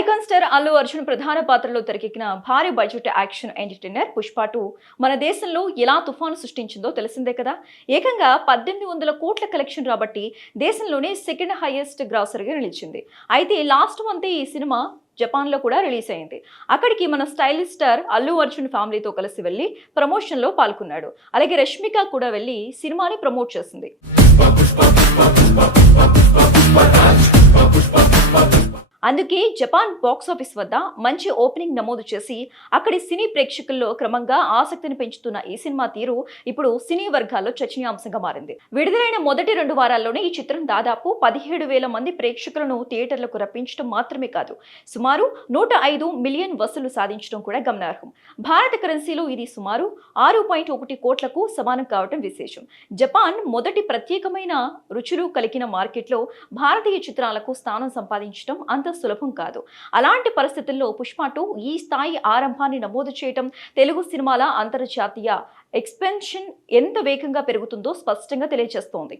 Icon star Allu Arjun ప్రధాన పాత్రలో తెరకెక్కిన భారీ బడ్జెట్ యాక్షన్ ఎంటర్టైనర్ పుష్ప 2 మన దేశంలో ఎలా తుఫాను సృష్టించిందో తెలిసిందే కదా. ఏకంగా 1800 కోట్ల కలెక్షన్ రాబట్టి దేశంలోనే సెకండ్ హైయెస్ట్ గ్రాసరీగా నిలిచింది. అయితే లాస్ట్ మంత్ ఈ సినిమా జపాన్లో కూడా రిలీజ్ అయింది. అక్కడికి మన స్టైలిష్ స్టార్ అల్లు అర్జున్ ఫ్యామిలీతో కలిసి వెళ్లి ప్రమోషన్లో పాల్గొన్నాడు. అలాగే రష్మిక కూడా వెళ్లి సినిమాని ప్రమోట్ చేసింది. అందుకే జపాన్ బాక్సాఫీస్ వద్ద మంచి ఓపెనింగ్ నమోదు చేసి అక్కడి సినీ ప్రేక్షకుల్లో క్రమంగా ఆసక్తిని పెంచుతున్న ఈ సినిమా తీరు ఇప్పుడు సినీ వర్గాల్లో చర్చనీయాంశంగా మారింది. విడుదలైన మొదటి 2 వారాల్లోనే ఈ చిత్రం దాదాపు 17,000 మంది ప్రేక్షకులను థియేటర్లకు రప్పించడం మాత్రమే కాదు, సుమారు 105 మిలియన్ వసూలు సాధించడం కూడా గమనార్హం. భారత కరెన్సీలో ఇది సుమారు 6.1 కోట్లకు సమానం కావడం విశేషం. జపాన్ మొదటి ప్రత్యేకమైన రుచులు కలిగిన మార్కెట్లో భారతీయ చిత్రాలకు స్థానం సంపాదించడం అంత సులభం కాదు. అలాంటి పరిస్థితుల్లో పుష్ప 2 ఈ స్థాయి ఆరంభాన్ని నమోదు చేయడం తెలుగు సినిమాల అంతర్జాతీయ ఎక్స్పెన్షన్ ఎంత వేగంగా పెరుగుతుందో స్పష్టంగా తెలియజేస్తోంది.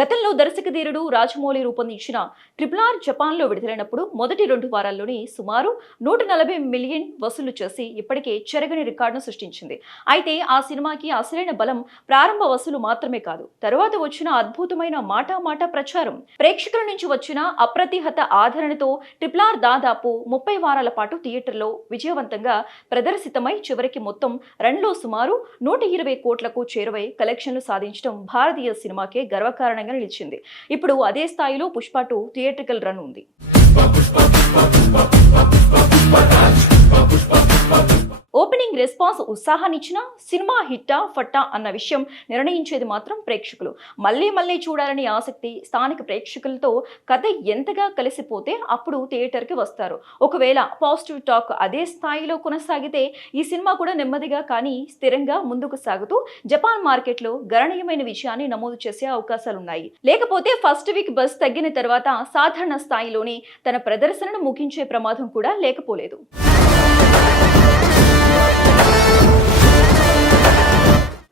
గతంలో దర్శకధీరుడు రాజమౌళి రూపొందించిన RRR జపాన్లో విడుదలైనప్పుడు మొదటి 2 వారాల్లోనే సుమారు 140 మిలియన్ వసూలు చేసి ఇప్పటికే చెరగని రికార్డును సృష్టించింది. అయితే ఆ సినిమాకి అసలైన బలం ప్రారంభ వసూలు మాత్రమే కాదు, తరువాత వచ్చిన అద్భుతమైన మాటా ప్రచారం. ప్రేక్షకుల నుంచి వచ్చిన అప్రతిహత ఆదరణతో RRR దాదాపు 30 వారాల పాటు థియేటర్లో విజయవంతంగా ప్రదర్శితమై చివరికి మొత్తం రన్లో సుమారు 120 కోట్లకు చేరువై కలెక్షన్లు సాధించడం భారతీయ సినిమాకే గర్వకారణంగా నిలిచింది. ఇప్పుడు అదే స్థాయిలో పుష్ప 2 థియేట్రికల్ రన్ ఉంది. ఓపెనింగ్ రెస్పాన్స్ ఉత్సాహాన్నిచ్చినా సినిమా హిట్టా ఫట్టా అన్న విషయం నిర్ణయించేది మాత్రం ప్రేక్షకులు. మళ్ళీ చూడాలని ఆసక్తి స్థానిక ప్రేక్షకులతో కథ ఎంతగా కలిసిపోతే అప్పుడు థియేటర్కి వస్తారు. ఒకవేళ పాజిటివ్ టాక్ అదే స్థాయిలో కొనసాగితే ఈ సినిమా కూడా నెమ్మదిగా కానీ స్థిరంగా ముందుకు సాగుతూ జపాన్ మార్కెట్లో గణనీయమైన విజయాన్ని నమోదు చేసే అవకాశాలున్నాయి. లేకపోతే ఫస్ట్ వీక్ బస్ తగ్గిన తర్వాత సాధారణ స్థాయిలోనే తన ప్రదర్శనను ముగించే ప్రమాదం కూడా లేకపోలేదు.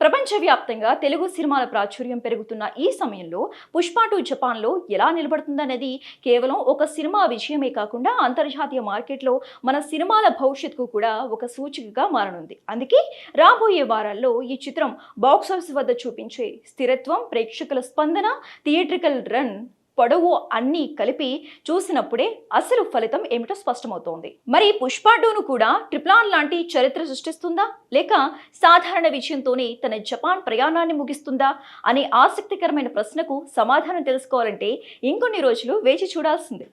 ప్రపంచవ్యాప్తంగా తెలుగు సినిమాల ప్రాచుర్యం పెరుగుతున్న ఈ సమయంలో పుష్ప 2 జపాన్లో ఎలా నిలబడుతుందనేది కేవలం ఒక సినిమా విజయమే కాకుండా అంతర్జాతీయ మార్కెట్లో మన సినిమాల భవిష్యత్తుకు కూడా ఒక సూచికగా మారనుంది. అందుకే రాబోయే వారాల్లో ఈ చిత్రం బాక్సాఫీస్ వద్ద చూపించే స్థిరత్వం, ప్రేక్షకుల స్పందన, థియేట్రికల్ రన్ పొడవు అన్నీ కలిపి చూసినప్పుడే అసలు ఫలితం ఏమిటో స్పష్టమవుతోంది. మరి పుష్ప 2ను కూడా RRR లాంటి చరిత్ర సృష్టిస్తుందా, లేక సాధారణ విజయంతోనే తన జపాన్ ప్రయాణాన్ని ముగిస్తుందా అనే ఆసక్తికరమైన ప్రశ్నకు సమాధానం తెలుసుకోవాలంటే ఇంకొన్ని రోజులు వేచి చూడాల్సిందే.